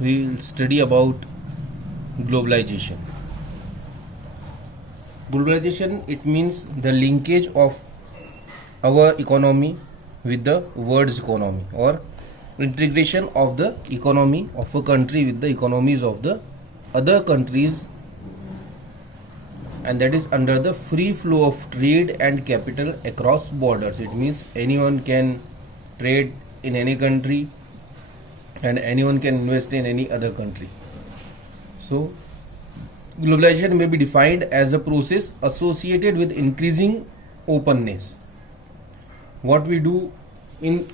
we will study about globalization. Globalization, it means the linkage of our economy with the world's economy, or integration of the economy of a country with the economies of the other countries, and that is under the free flow of trade and capital across borders. It means anyone can trade in any country and anyone can invest in any other country. So globalization may be defined as a process associated with increasing openness. What we do in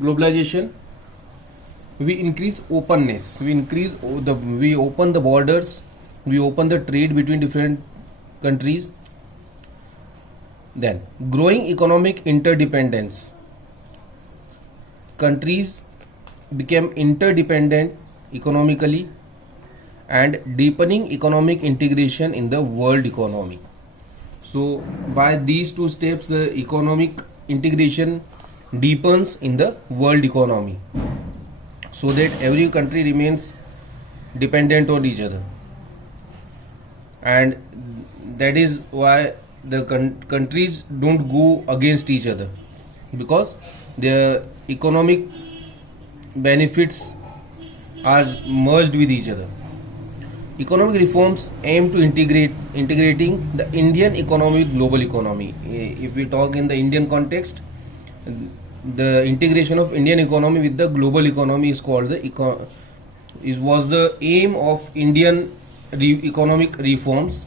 globalization, we increase openness, we open the borders, we open the trade between different countries. Then growing economic interdependence, countries became interdependent economically, and deepening economic integration in the world economy. So by these two steps, the economic integration deepens in the world economy, so that every country remains dependent on each other, and that is why the countries don't go against each other, because their economic benefits are merged with each other. Economic reforms aim to integrating the Indian economy with global economy. If we talk in the Indian context, the integration of Indian economy with the global economy is called was the aim of Indian economic reforms.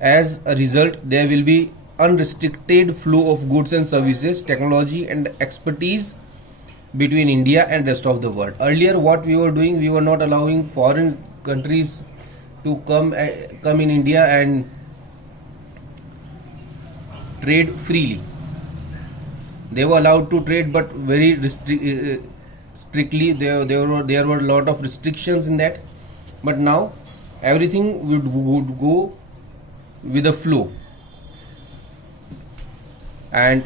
As a result, there will be unrestricted flow of goods and services, technology and expertise between India and rest of the world. Earlier, what we were doing, we were not allowing foreign countries to come in India and trade freely. They were allowed to trade, but very strictly. There were a lot of restrictions in that. But now everything would go with a flow, and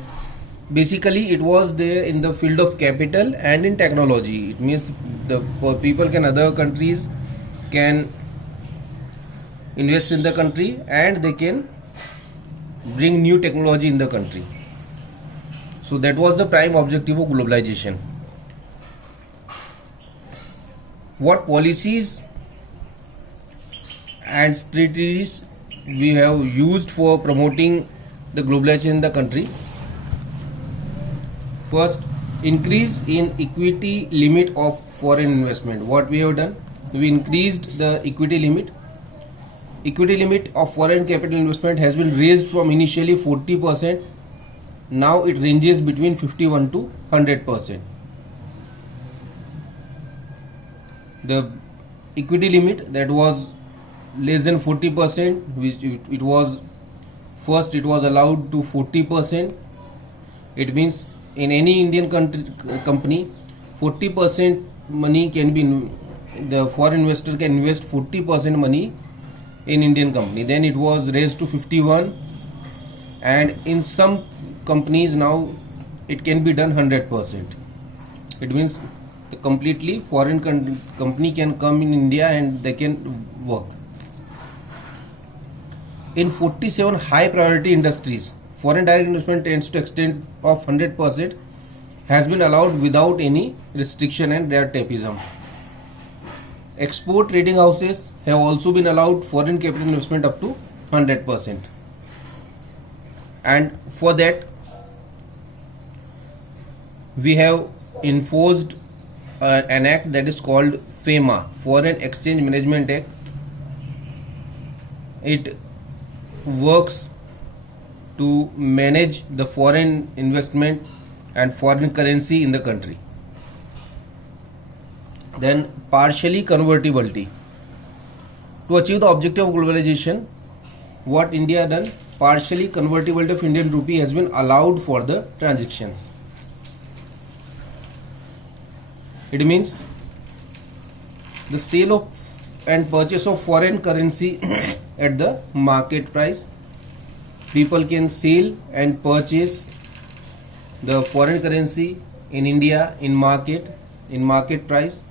basically it was there in the field of capital and in technology. It means the people other countries can invest in the country, and they can bring new technology in the country. So that was the prime objective of globalization. What policies and strategies we have used for promoting the globalization in the country? First, increase in equity limit of foreign investment. What we have done, we increased the equity limit. Equity limit of foreign capital investment has been raised from initially 40%. Now it ranges between 51 to 100%. The equity limit that was less than 40%, which it was allowed to 40%. It means in any Indian company, 40% money can be, the foreign investor can invest 40% money in Indian company. Then it was raised to 51, and in some companies now it can be done 100%. It means the completely foreign company can come in India and they can work. In 47 high priority industries, foreign direct investment tends to extent of 100% has been allowed without any restriction and red tapeism. Export trading houses have also been allowed foreign capital investment up to 100%. And for that, we have enforced an act that is called FEMA, Foreign Exchange Management Act. It works to manage the foreign investment and foreign currency in the country. Then partially convertibility. To achieve the objective of globalization, what India done, partially convertibility of Indian rupee has been allowed for the transactions. It means the sale of and purchase of foreign currency at the market price. People can sell and purchase the foreign currency in India in market price,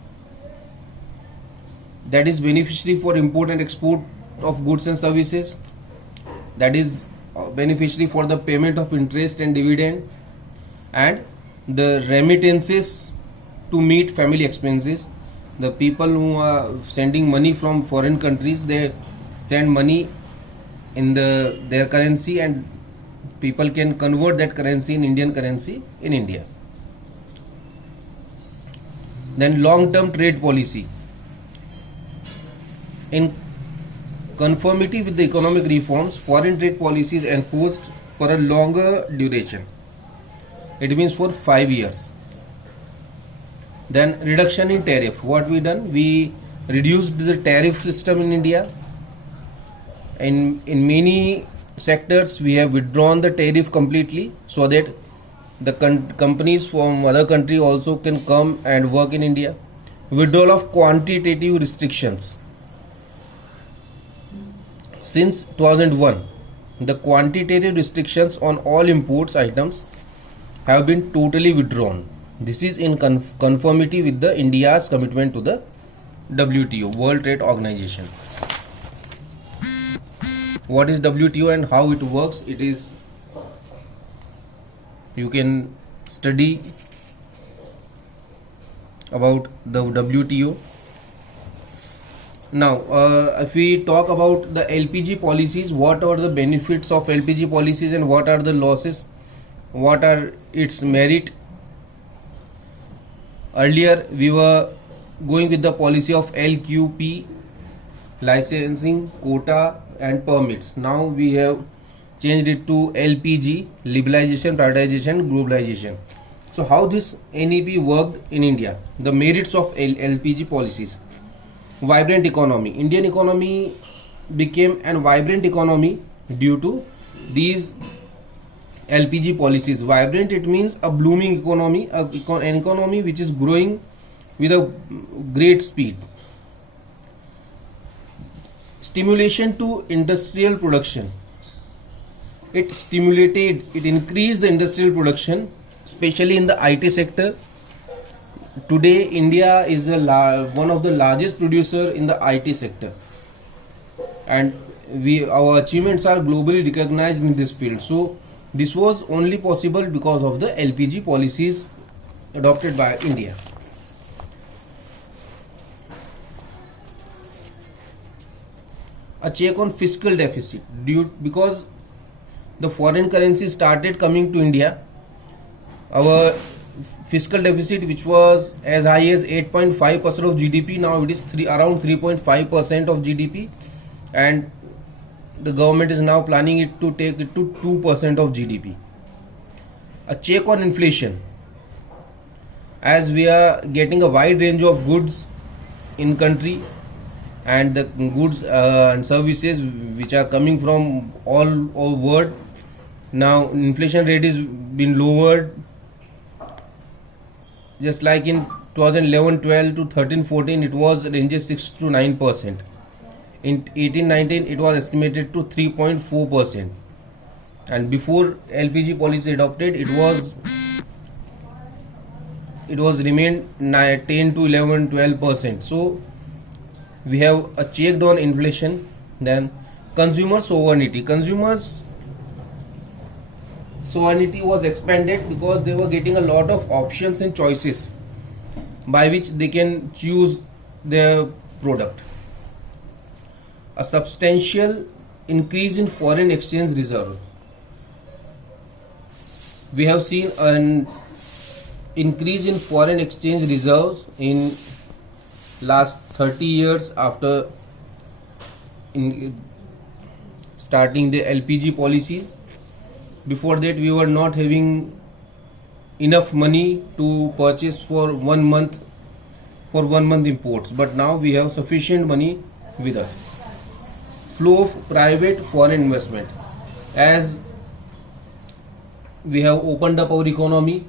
that is beneficiary for import and export of goods and services, that is beneficiary for the payment of interest and dividend, and the remittances to meet family expenses. The people who are sending money from foreign countries, they send money in their currency, and people can convert that currency in Indian currency in India. Then long-term trade policy. In conformity with the economic reforms, foreign trade policy is enforced for a longer duration. It means for 5 years. Then reduction in tariff. What we done? We reduced the tariff system in India. In many sectors, we have withdrawn the tariff completely, so that the companies from other country also can come and work in India. Withdrawal of quantitative restrictions. Since 2001, the quantitative restrictions on all imports items have been totally withdrawn. This is in conformity with the India's commitment to the WTO, World Trade Organization. What is WTO and how it works? It is, you can study about the WTO. Now, if we talk about the LPG policies, what are the benefits of LPG policies and what are the losses? What are its merit? Earlier, we were going with the policy of LQP, licensing, quota and permits. Now we have changed it to LPG, liberalization, privatization, globalization. So how this NEP worked in India? The merits of LPG policies. Vibrant economy. Indian economy became a vibrant economy due to these LPG policies. Vibrant, it means a blooming economy, an economy which is growing with a great speed. Stimulation to industrial production. It increased the industrial production, especially in the IT sector. Today, India is one of the largest producer in the IT sector, and our achievements are globally recognized in this field. So this was only possible because of the LPG policies adopted by India. A check on fiscal deficit. Because the foreign currency started coming to India, our fiscal deficit, which was as high as 8.5% of GDP, now it is around 3.5% of GDP, and the government is now planning it to take it to 2% of GDP. A check on inflation. As we are getting a wide range of goods in country, and the goods and services which are coming from all over world, now inflation rate is been lowered. Just like in 2011-12 to 13-14, it was ranges 6 to 9%. In 18-19, it was estimated to 3.4%. And before LPG policy adopted, it was remained 10 to 11, 12%. So we have a checked on inflation. Then consumer sovereignty. Consumers sovereignty was expanded because they were getting a lot of options and choices by which they can choose their product. A substantial increase in foreign exchange reserve. We have seen an increase in foreign exchange reserves in last 30 years after starting the LPG policies. Before that, we were not having enough money to purchase for 1 month imports, but now we have sufficient money with us. Flow of private foreign investment. As we have opened up our economy,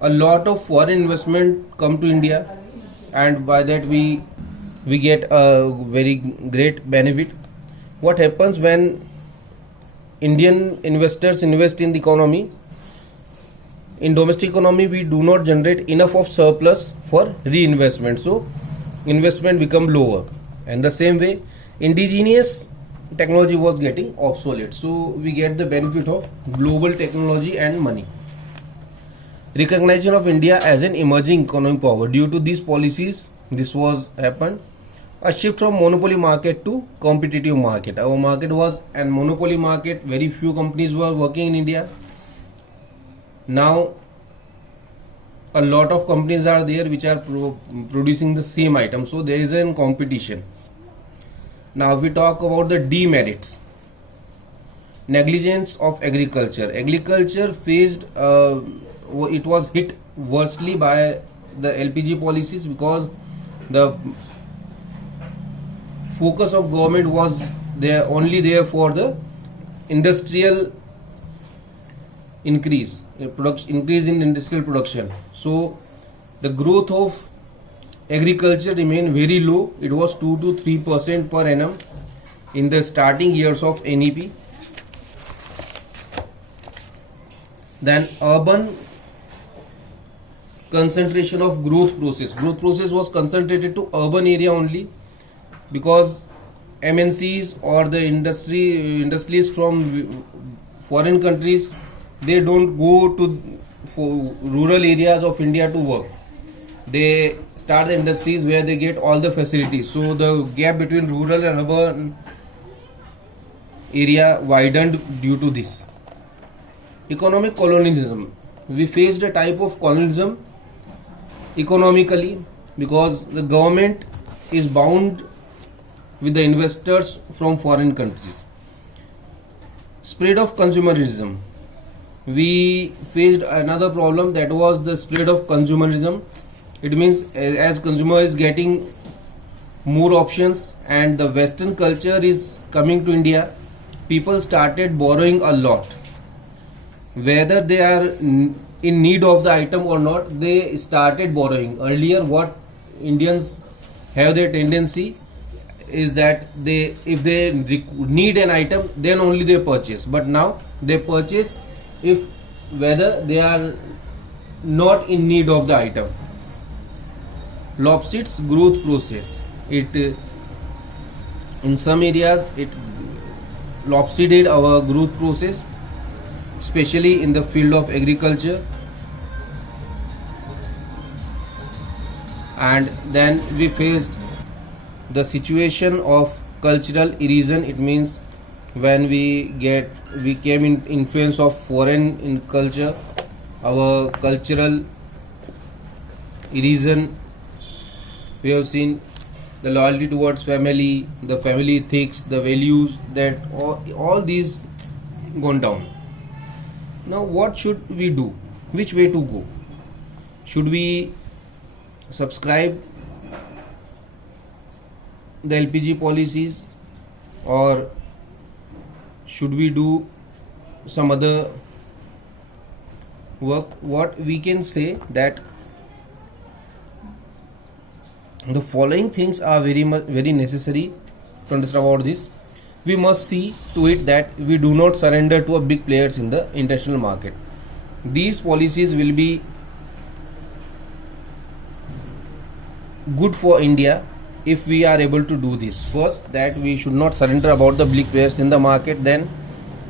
a lot of foreign investment come to India, and by that we get a very great benefit. What happens when Indian investors invest in the economy? In domestic economy, we do not generate enough of surplus for reinvestment, so investment become lower. And the same way, indigenous technology was getting obsolete. So we get the benefit of global technology and money. Recognition of India as an emerging economic power. Due to these policies, this was happened. A shift from monopoly market to competitive market. Our market was a monopoly market. Very few companies were working in India. Now a lot of companies are there which are producing the same item. So there is a competition. Now we talk about the demerits. Negligence of agriculture. Agriculture faced, it was hit worstly by the LPG policies because the focus of government was there only there for the industrial increase in industrial production. So the growth of agriculture remained very low. It was 2 to 3% per annum in the starting years of NEP. Then urban concentration of growth process was concentrated to urban area only, because MNCs or the industries from foreign countries, they don't go to rural areas of India to work. They start the industries where they get all the facilities. So the gap between rural and urban area widened due to this. Economic colonialism. We faced a type of colonialism economically because the government is bound with the investors from foreign countries. Spread of consumerism. We faced another problem, that was the spread of consumerism. It means as consumer is getting more options and the Western culture is coming to India, people started borrowing a lot. Whether they are in need of the item or not, they started borrowing. Earlier, what Indians have their tendency is that if they need an item, then only they purchase. But now they purchase whether they are not in need of the item. Lopsided growth process. In some areas it lopsided our growth process, especially in the field of agriculture. And then we faced the situation of cultural erosion. It means when we came in influence of foreign in culture, our cultural erosion. We have seen the loyalty towards family, the family ethics, the values, that all these gone down. Now what should we do? Which way to go? Should we subscribe the LPG policies, or should we do some other work? What we can say that the following things are very necessary to understand about this. We must see to it that we do not surrender to a big players in the international market. These policies will be good for India if we are able to do this. First, that we should not surrender about the big players in the market. Then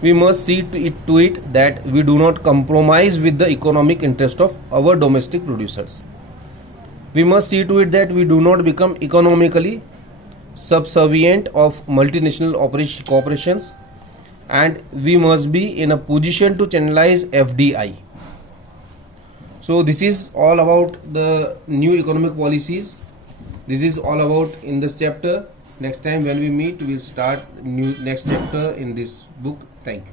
we must see to it that we do not compromise with the economic interest of our domestic producers. We must see to it that we do not become economically subservient of multinational corporations, and we must be in a position to channelize FDI. So this is all about the new economic policies. This is all about in this chapter. Next time when we meet, we'll start next chapter in this book. Thank you.